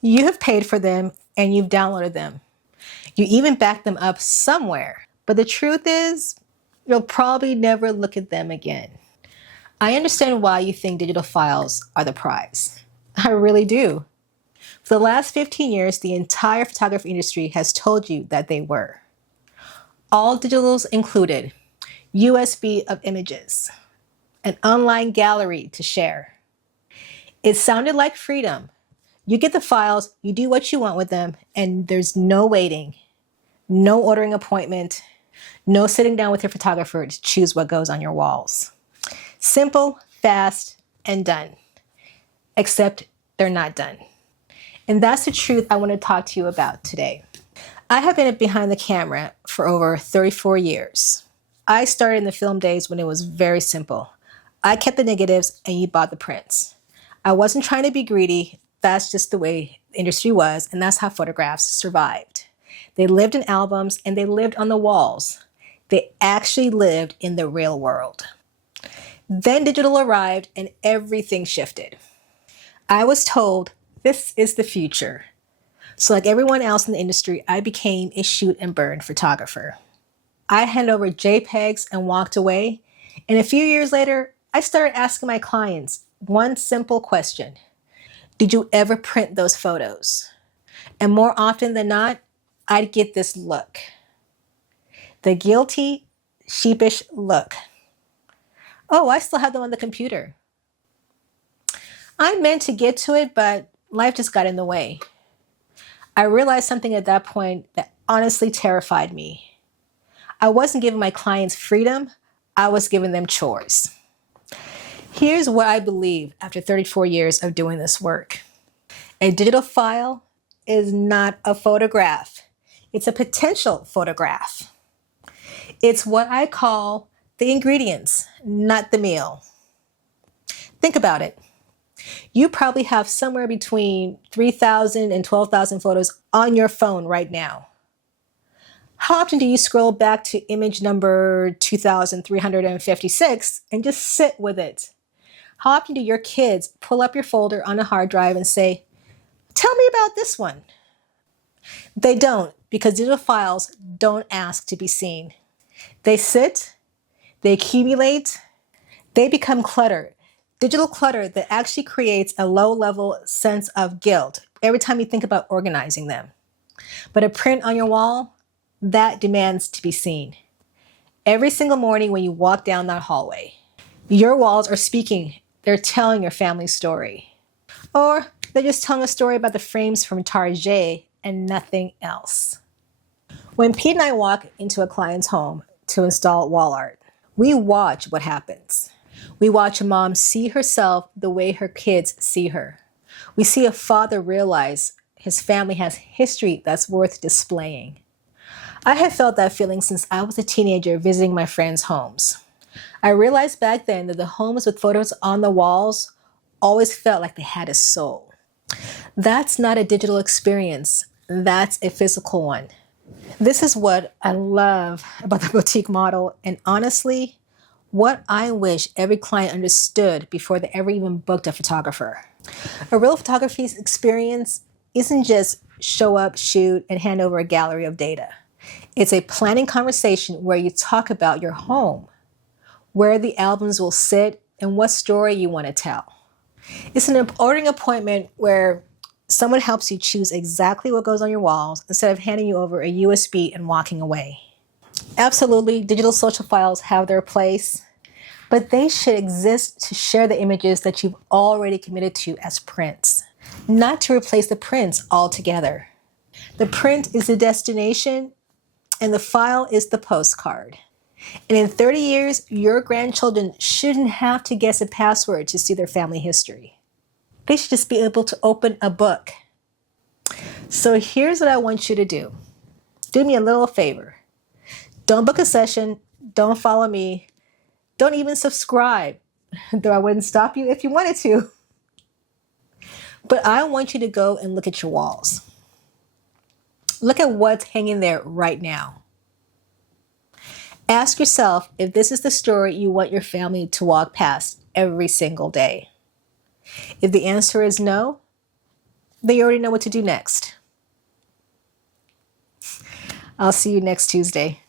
You have paid for them and you've downloaded them. You even backed them up somewhere. But the truth is, you'll probably never look at them again. I understand why you think digital files are the prize. I really do. For the last 15 years, the entire photography industry has told you that they were. All digitals included USB of images, an online gallery to share. It sounded like freedom. You get the files, you do what you want with them, and there's no waiting, no ordering appointment, no sitting down with your photographer to choose what goes on your walls. Simple, fast, and done. Except they're not done. And that's the truth I want to talk to you about today. I have been behind the camera for over 34 years. I started in the film days when it was very simple. I kept the negatives and you bought the prints. I wasn't trying to be greedy. That's just the way the industry was, and that's how photographs survived. They lived in albums and they lived on the walls. They actually lived in the real world. Then digital arrived and everything shifted. I was told this is the future. So like everyone else in the industry, I became a shoot and burn photographer. I handed over JPEGs and walked away. And a few years later, I started asking my clients one simple question. Did you ever print those photos? And more often than not, I'd get this look. The guilty, sheepish look. Oh, I still have them on the computer. I meant to get to it, but life just got in the way. I realized something at that point that honestly terrified me. I wasn't giving my clients freedom, I was giving them chores. Here's what I believe after 34 years of doing this work. A digital file is not a photograph. It's a potential photograph. It's what I call the ingredients, not the meal. Think about it. You probably have somewhere between 3,000 and 12,000 photos on your phone right now. How often do you scroll back to image number 2,356 and just sit with it? How often do your kids pull up your folder on a hard drive and say, tell me about this one? They don't, because digital files don't ask to be seen. They sit, they accumulate, they become clutter. Digital clutter that actually creates a low-level sense of guilt every time you think about organizing them. But a print on your wall, that demands to be seen. Every single morning when you walk down that hallway, your walls are speaking. They're telling your family's story. Or they're just telling a story about the frames from Target and nothing else. When Pete and I walk into a client's home to install wall art, we watch what happens. We watch a mom see herself the way her kids see her. We see a father realize his family has history that's worth displaying. I have felt that feeling since I was a teenager visiting my friends' homes. I realized back then that the homes with photos on the walls always felt like they had a soul. That's not a digital experience. That's a physical one. This is what I love about the boutique model, and honestly, what I wish every client understood before they ever even booked a photographer. A real photography experience isn't just show up, shoot, and hand over a gallery of data. It's a planning conversation where you talk about your home, where the albums will sit, and what story you want to tell. It's an ordering appointment where someone helps you choose exactly what goes on your walls instead of handing you over a USB and walking away. Absolutely, digital social files have their place, but they should exist to share the images that you've already committed to as prints, not to replace the prints altogether. The print is the destination, and the file is the postcard. And in 30 years, your grandchildren shouldn't have to guess a password to see their family history. They should just be able to open a book. So here's what I want you to do. Do me a little favor. Don't book a session. Don't follow me. Don't even subscribe, though I wouldn't stop you if you wanted to. But I want you to go and look at your walls. Look at what's hanging there right now. Ask yourself if this is the story you want your family to walk past every single day. If the answer is no, They already know what to do next. I'll see you next Tuesday.